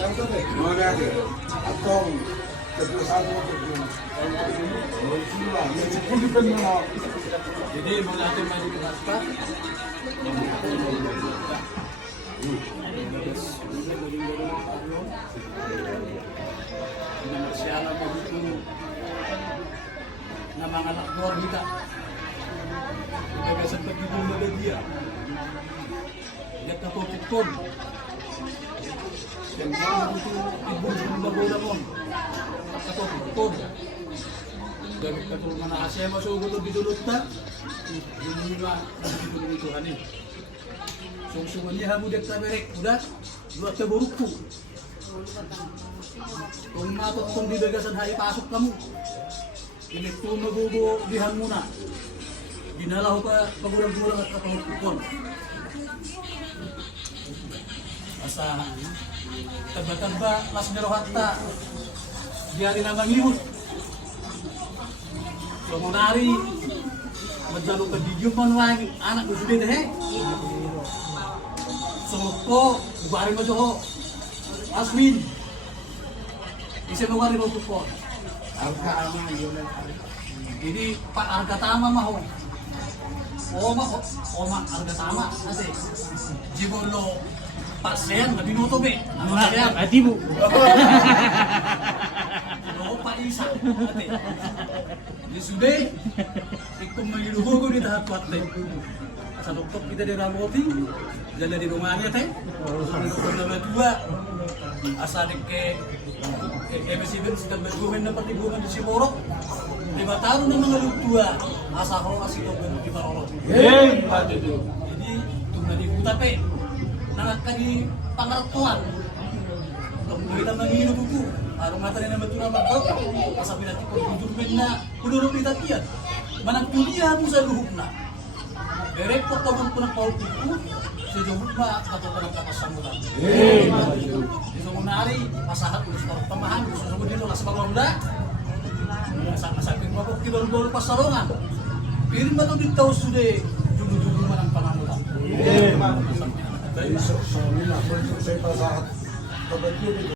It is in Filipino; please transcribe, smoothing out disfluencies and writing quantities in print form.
Atong kebiasaan mo Jadi mau natin maju ke atas. Siapa begitu nama anak keluar kita. Kita biasa pergi dulu ada dia. Dia kapal putun. Dan dia itu ibu sudah bola mon. Kapal putun. Dari keturunan Asia masuk ke bidulut ta. Dunia bidulut itu ani. Sungsungannya hamu dek taberek udah dua teburuku. Kung matot kung bibagasan hari pasok kamu. Ini kung magugo dihan muna. Dinalaw pa pagulang-gulang at kapangkukon. Asa tagba-tagba las merohatta. Diari na mangihot. So munari madalo ka video man wag anak ko sudah deh. So po bari mo jo Asmin. Isa mo wari mo po. Arka ama yun. Jadi Pak harga tama mah Oma harga tama ase. Jibolo pasien na binuto be. Ano kaya? Ati bu. Oo pa isa. Ate. Di sude. Ikum magilugo di tahap pate. Sa doktor kita di Ramoti. Jalan di rumahnya teh. Nomor dua. Asal ke MSIB sedang bergumen dapat hubungan di Siborok. 5 tahun na mga lugtua. Asa ko kasi ito ganun di Baroro. Jadi tumali ko pe. Nakakani pangartuan. Kung kita mangino buku, arong mata na matura magbaw. Asa pinati ko budurmen na kudurong kita tiyan. Manang kuliah mo sa luhuk na. Direktor tabon ko ng paul buku. Sa luhuk na ato ka ng kapasamutan. Di sa munari, masahat ko sa pamahan. Gusto sa dito nasa bagwanda. Sama-sama mo ko baru pasalongan. Pirin ba ito dito sudah dulu-dulu man ang pangamutan. Sa mga sa pasahat.